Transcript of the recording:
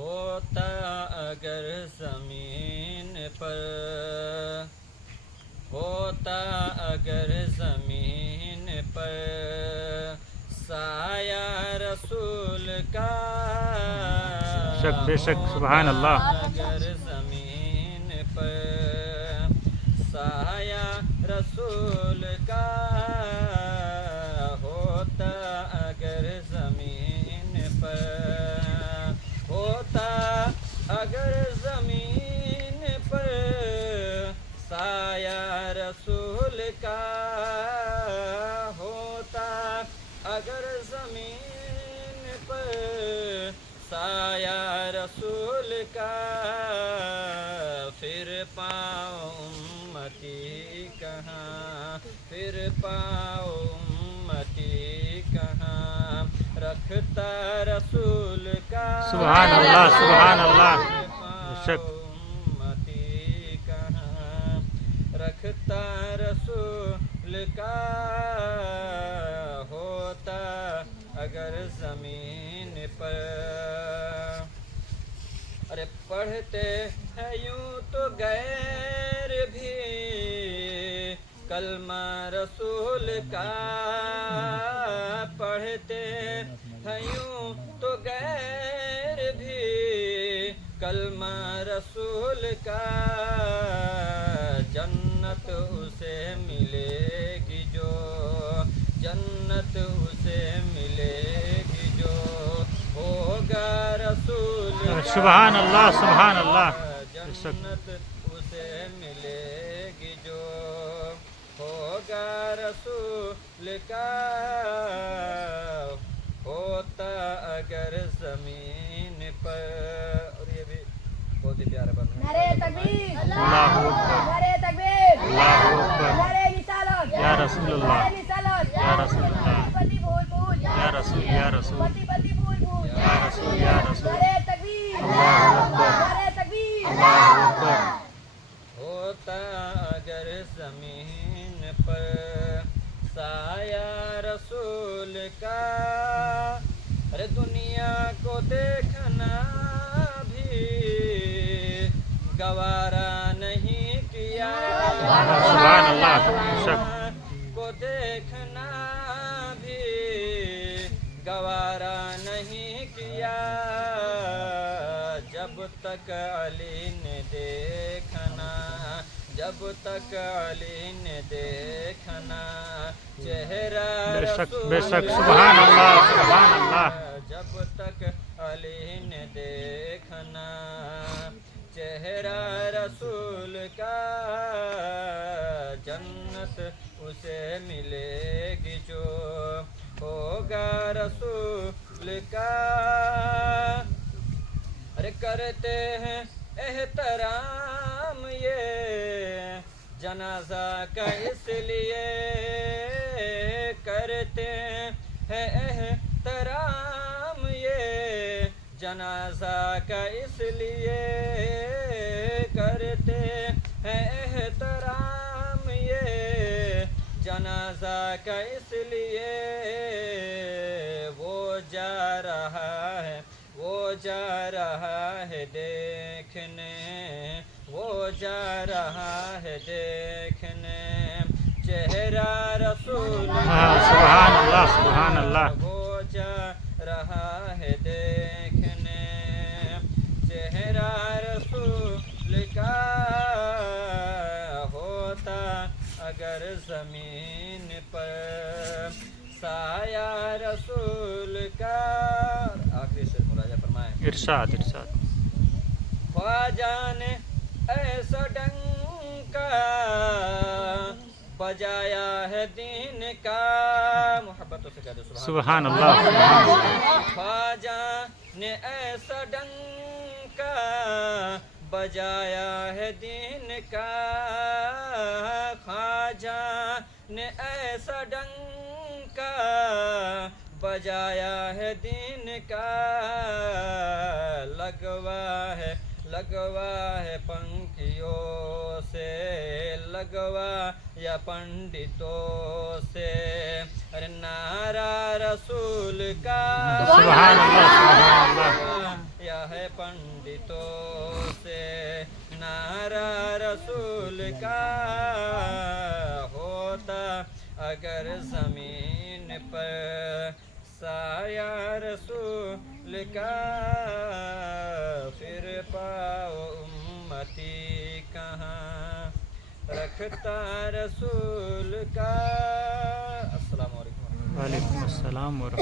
ہوتا اگر زمین پر، ہوتا اگر زمین پر سایہ رسول کا، شک بے شک، سبحان اللہ. اگر زمین پر سایہ رسول کا ہوتا، اگر زمین پر ہوتا، اگر زمین پر سایہ رسول کا ہوتا، اگر زمین پر سایہ رسول کا، پھر پاؤ امتی کہاں، پھر پاؤ امتی کہاں، رکھتا رسول کا. سبحان اللہ، سبحان اللہ. پاؤ امتی کہاں، رکھتا رسول کا ہوتا اگر زمین پر. ارے پڑھتے ہیں یوں تو غیر بھی کلمہ رسول کا، پڑھتے ہیں یوں تو غیر بھی کلمہ رسول کا، جنت اسے ملے گی جو، جنت اسے ملے گی جو ہوگا رسول کا. سبحان اللہ، سبحان اللہ. جنت اسے ملے گی جو ہوگا رسول کا، ہوتا اگر زمین پر. اور یہ بھی بہت ہی پیارا بن ہے. نعرہ تکبیر، اللہ اکبر، نعرہ تکبیر، اللہ اکبر. نعرہ رسالت، یا رسول اللہ، نعرہ رسالت، یا رسول اللہ، پتی بھول بھول، یا رسول، یا رسول، پتی بھول بھول، یا رسول، یا رسول. نعرہ تکبیر، اللہ اکبر، نعرہ تکبیر. اللہ اکبر. ہوتا اگر زمین پر سایہ رسول کا، ارے دنیا کو دیکھنا بھی گوارا نہیں کیا، سبحان اللہ. شک کو دیکھنا بھی گوارا نہیں کیا، جب تک علی نے دیکھنا، جب تک علی نے دیکھنا چہرہ بے شک، رسول بے شک. کا، سبحان اللہ، سبحان اللہ. جب تک علی نے دیکھنا چہرہ رسول کا، جنت اسے ملے گی جو ہوگا رسول کا. ارے کرتے ہیں احترام یہ جنازہ کا اس لیے، کرتے ہیں احترام یہ جنازہ کا اس لیے، کرتے ہیں احترام یہ جنازہ کا اس لیے، وہ جا رہا ہے، وہ جا رہا ہے دیکھنے، وہ جا رہا ہے دیکھنے چہرہ رسول کا. سبحان اللہ، سبحان اللہ. وہ جا رہا ہے دیکھنے چہرہ رسول کا، ہوتا اگر زمین پر سایہ رسول کا. آخری سے مراجعہ فرمائیں. ارشاد، ارشاد. خواجہ نے ایسا ڈنکا بجایا ہے دین کا، محبتوں سے کہہ دو سبحان اللہ، سبحان اللہ. خواجہ نے ایسا ڈنکا بجایا ہے دین کا، خواجہ نے ایسا ڈنکا بجایا ہے دین کا، لگوا ہے پنکھیوں سے، لگوا یا پنڈتوں سے، ارے نعرہ رسول کا سبحان اللہ، سبحان اللہ. یا ہے پنڈتوں کا ہوتا اگر زمین پر سایہ رسول کا پھر پاؤ امتی کہاں رکھتا رسول کا. السلام علیکم. وعلیکم السلام ورحمۃ